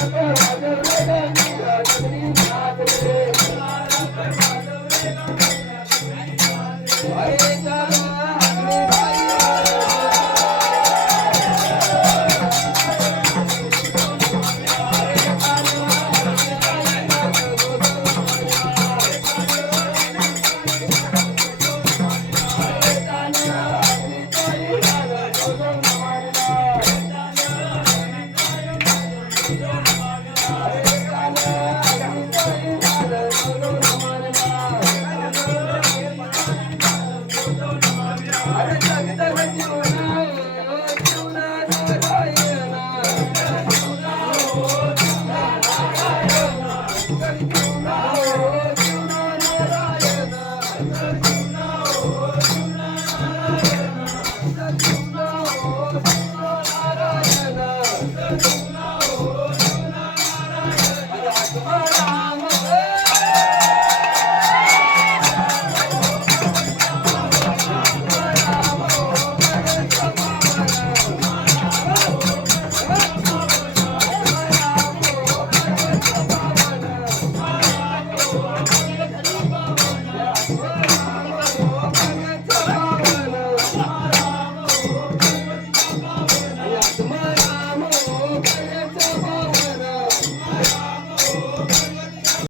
Yeah.